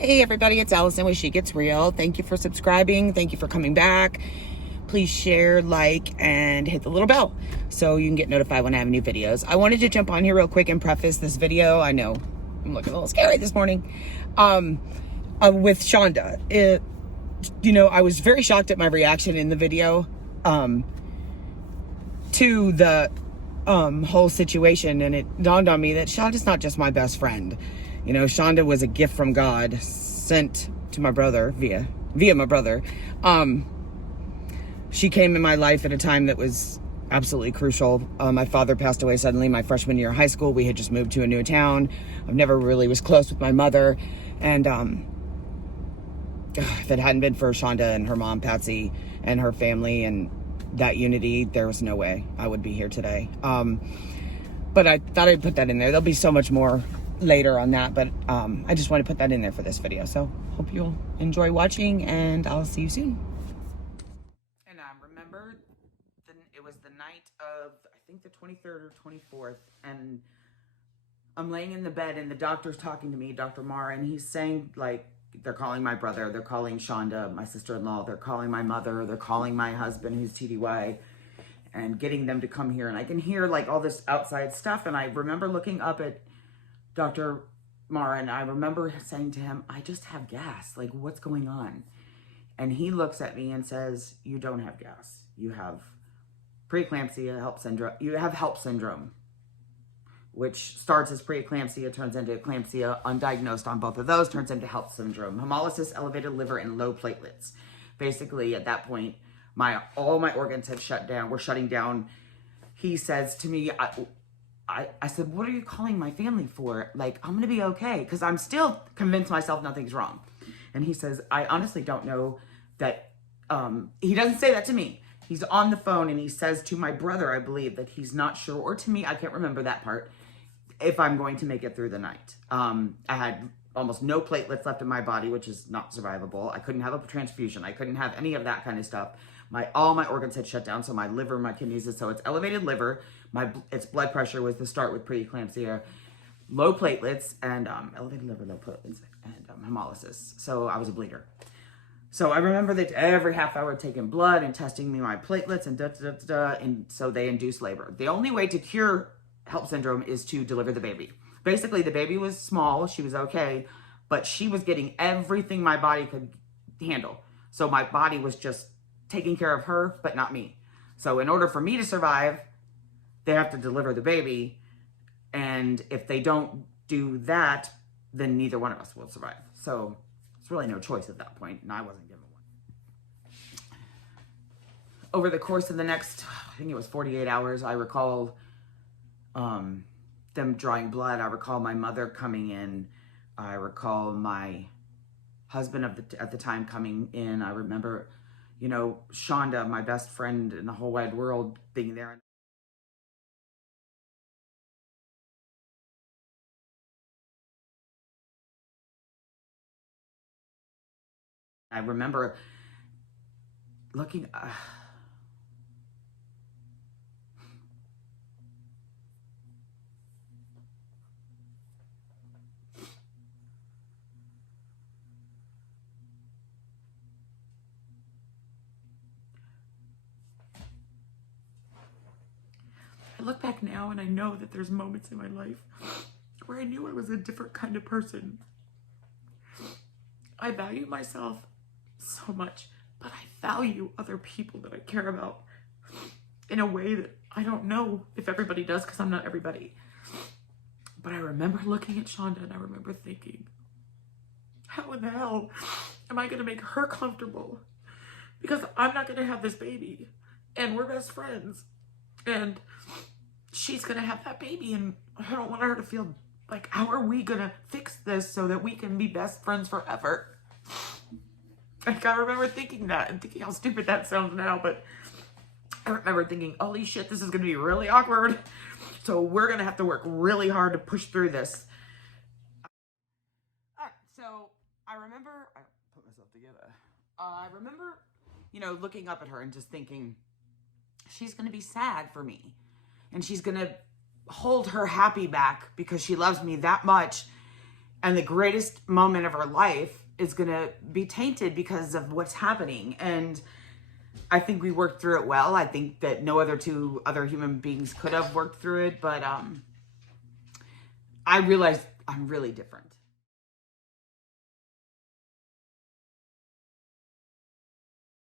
Hey everybody, it's Allison with She Gets Real. Thank you for subscribing. Thank you for coming back. Please share, like, and hit the little bell so you can get notified when I have new videos. I wanted to jump on here real quick and preface this video. I know I'm looking a little scary this morning. With Shonda. I was very shocked at my reaction in the video to the whole situation, and it dawned on me that Shonda's not just my best friend. Shonda was a gift from God sent to my brother via my brother. She came in my life at a time that was absolutely crucial. My father passed away suddenly my freshman year of high school. We had just moved to a new town. I've never really was close with my mother. And if it hadn't been for Shonda and her mom, Patsy, and her family and that unity, there was no way I would be here today. But I thought I'd put that in there. There'll be so much more later on that, but I just want to put that in there for this video. So hope you'll enjoy watching, and I'll see you soon. And I remember it was the night of, I think, the 23rd or 24th, and I'm laying in the bed, and the doctor's talking to me, Dr. Mara, and he's saying, like, they're calling my brother, they're calling Shonda, my sister-in-law, they're calling my mother, they're calling my husband, who's TDY, and getting them to come here. And I can hear, like, all this outside stuff, and I remember looking up at Dr. Mara, and I remember saying to him, I just have gas. Like, what's going on? And he looks at me and says, you don't have gas. You have preeclampsia, HELLP syndrome. You have HELLP syndrome, which starts as preeclampsia, turns into eclampsia, undiagnosed on both of those, turns into HELLP syndrome. Hemolysis, elevated liver, and low platelets. Basically, at that point, all my organs had shut down. We're shutting down. He says to me, I said, what are you calling my family for? Like, I'm going to be okay. Because I'm still convinced myself nothing's wrong. And he says, I honestly don't know that, he doesn't say that to me. He's on the phone and he says to my brother, I believe, that he's not sure, or to me, I can't remember that part, if I'm going to make it through the night. I had almost no platelets left in my body, which is not survivable. I couldn't have a transfusion. I couldn't have any of that kind of stuff. All my organs had shut down, so my liver, my kidneys, so it's elevated liver. Its blood pressure was the start with preeclampsia, low platelets, and elevated liver, low platelets, and hemolysis. So I was a bleeder. So I remember that every half hour taking blood and testing me my platelets and and so they induced labor. The only way to cure HELLP syndrome is to deliver the baby. Basically, the baby was small, she was okay, but she was getting everything my body could handle. So my body was just taking care of her, but not me. So in order for me to survive, they have to deliver the baby. And if they don't do that, then neither one of us will survive. So it's really no choice at that point, and I wasn't given one. Over the course of the next, I think it was 48 hours, I recall them drawing blood. I recall my mother coming in. I recall my husband at the time coming in. I remember, Shonda, my best friend in the whole wide world, being there. I remember looking, I look back now and I know that there's moments in my life where I knew I was a different kind of person. I value myself so much, but I value other people that I care about in a way that I don't know if everybody does, because I'm not everybody. But I remember looking at Shonda and I remember thinking, how in the hell am I going to make her comfortable? Because I'm not going to have this baby, and we're best friends, and she's going to have that baby, and I don't want her to feel like, how are we going to fix this so that we can be best friends forever? Like, I remember thinking that and thinking how stupid that sounds now, but I remember thinking, holy shit, this is going to be really awkward. So we're going to have to work really hard to push through this. All right, so I remember, I put myself together. I remember, looking up at her and just thinking, she's going to be sad for me. And she's going to hold her happy back because she loves me that much. And the greatest moment of her life is going to be tainted because of what's happening. And I think we worked through it well. I think that no two other human beings could have worked through it, but I realized I'm really different.